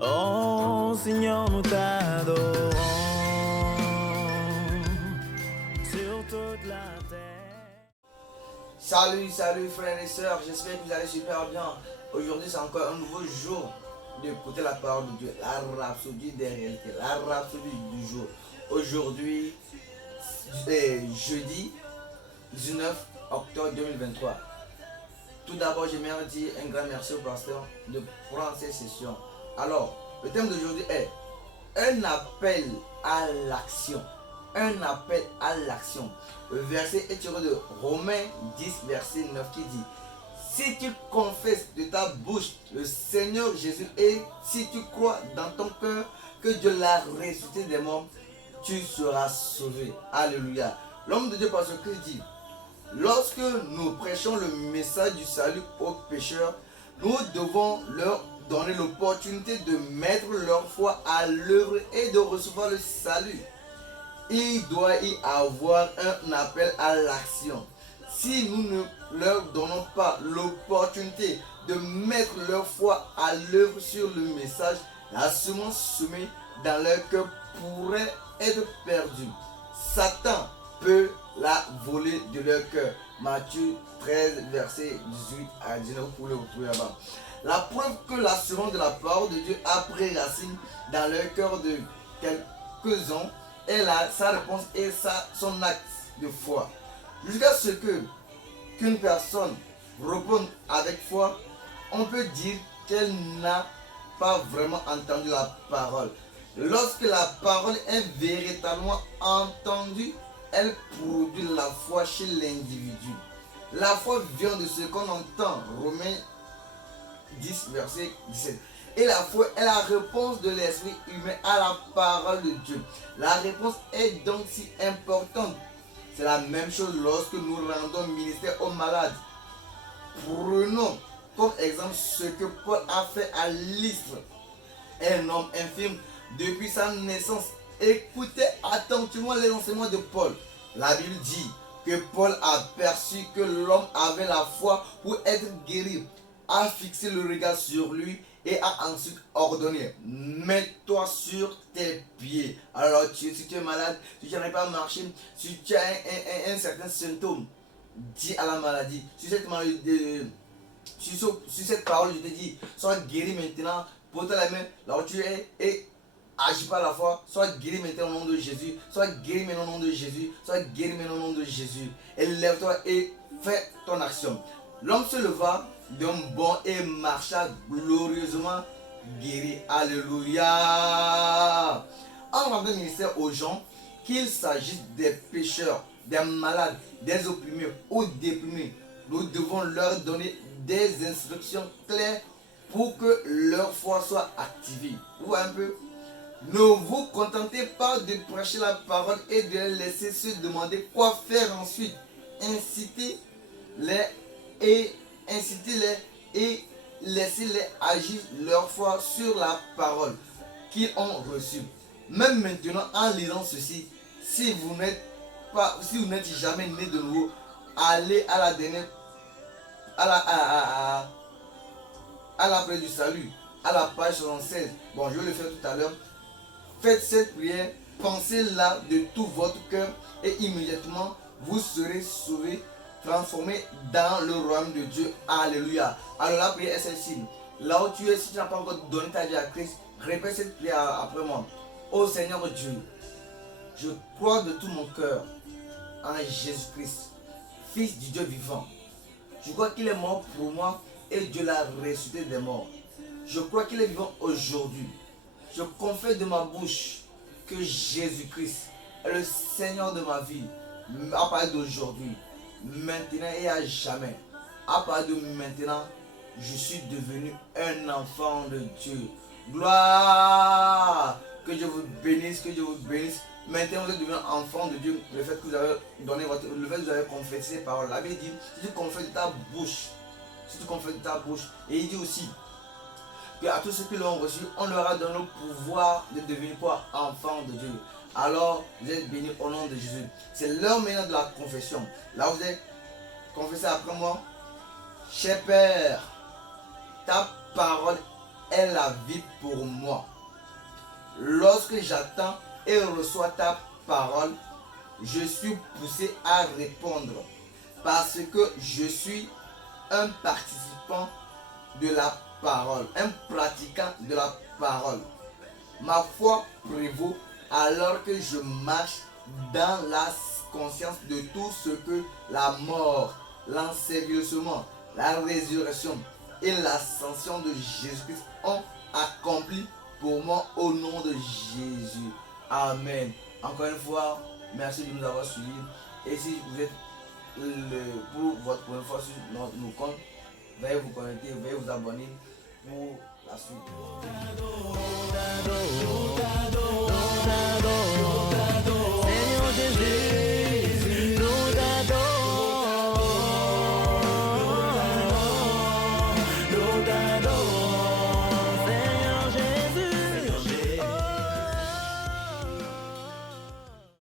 Oh Seigneur, nous t'adorons sur toute la terre. Salut frères et sœurs, j'espère que vous allez super bien. Aujourd'hui c'est encore un nouveau jour d'écouter la parole de Dieu, la rhapsodie des réalités, la rhapsodie du jour. Aujourd'hui, jeudi 19 octobre 2023. Tout d'abord, j'aimerais dire un grand merci au pasteur de prendre cette session. Alors, le thème d'aujourd'hui est un appel à l'action. Un appel à l'action. Le verset est tiré de Romains 10, verset 9 qui dit: si tu confesses de ta bouche le Seigneur Jésus et si tu crois dans ton cœur que Dieu l'a ressuscité des morts, tu seras sauvé. Alléluia. L'homme de Dieu par ce Christ dit: lorsque nous prêchons le message du salut aux pécheurs, nous devons leur donner l'opportunité de mettre leur foi à l'œuvre et de recevoir le salut. Il doit y avoir un appel à l'action. Si nous ne leur donnons pas l'opportunité de mettre leur foi à l'œuvre sur le message, la semence semée dans leur cœur pourrait être perdue. Satan peut la voler de leur cœur. Matthieu 13, verset 18 à 19, pour le retrouver là-bas. La preuve que la semence de la parole de Dieu a pris racine dans leur cœur de quelques-uns est là, sa réponse et son acte de foi. Jusqu'à ce qu'une personne réponde avec foi, on peut dire qu'elle n'a pas vraiment entendu la parole. Lorsque la parole est véritablement entendue, elle produit la foi chez l'individu. La foi vient de ce qu'on entend. Romains 10, verset 17. Et la foi est la réponse de l'esprit humain à la parole de Dieu. La réponse est donc si importante. C'est la même chose lorsque nous rendons ministère aux malades. Prenons comme exemple ce que Paul a fait à Lystre, un homme infirme depuis sa naissance. Écoutez attentivement les enseignements de Paul. La Bible dit que Paul a perçu que l'homme avait la foi pour être guéri, a fixé le regard sur lui et a ensuite ordonné: mets-toi sur tes pieds. Alors si tu es malade, si tu n'arrives pas à marcher, si tu as un certain symptôme, dis à la maladie. Sur cette parole, je te dis: sois guéri maintenant, pose la main là où tu es et agis par la foi. Sois guéri maintenant au nom de Jésus. Sois guéri maintenant au nom de Jésus. Sois guéri maintenant au nom de Jésus. Et lève-toi et fais ton action. L'homme se leva d'un bond et marcha glorieusement guéri. Alléluia. En rendant ministère aux gens, qu'il s'agisse des pécheurs, des malades, des opprimés ou déprimés, nous devons leur donner des instructions claires pour que leur foi soit activée. Vous voyez un peu? Ne vous contentez pas de prêcher la parole et de les laisser se demander quoi faire ensuite. Incitez-les et laissez-les agir leur foi sur la parole qu'ils ont reçue. Même maintenant, en lisant ceci, si vous n'êtes jamais né de nouveau, allez à la dernière, à l'appel du salut, à la page 76. Bon, je vais le faire tout à l'heure. Faites cette prière, pensez-la de tout votre cœur et immédiatement vous serez sauvés, transformés dans le royaume de Dieu. Alléluia. Alors la prière est celle-ci. Là où tu es, si tu n'as pas encore donné ta vie à Christ, répète cette prière après moi. Ô Seigneur Dieu, je crois de tout mon cœur en Jésus-Christ, Fils du Dieu vivant. Je crois qu'il est mort pour moi et Dieu l'a ressuscité des morts. Je crois qu'il est vivant aujourd'hui. Je confesse de ma bouche que Jésus-Christ est le Seigneur de ma vie, à partir d'aujourd'hui, maintenant et à jamais. À partir de maintenant, je suis devenu un enfant de Dieu. Gloire! Que Dieu vous bénisse, que Dieu vous bénisse. Maintenant, vous êtes devenu enfant de Dieu. Le fait que vous avez donné le fait que vous avez confessé par la Bible dit: si tu confesses de ta bouche, et il dit aussi que à tous ceux qui l'ont reçu, on leur a donné le pouvoir de devenir quoi? Enfants de Dieu. Alors, vous êtes bénis au nom de Jésus. C'est l'heure maintenant de la confession. Là, vous êtes, confessez après moi. Cher Père, ta parole est la vie pour moi. Lorsque j'attends et reçois ta parole, je suis poussé à répondre parce que je suis un participant de la parole, un pratiquant de la parole. Ma foi prévaut alors que je marche dans la conscience de tout ce que la mort, l'ensevelissement, la résurrection et l'ascension de Jésus-Christ ont accompli pour moi au nom de Jésus. Amen. Encore une fois, merci de nous avoir suivis. Et si vous êtes pour votre première fois sur nos comptes, veuillez vous connecter, veuillez vous abonner pour la suite. Seigneur Jésus.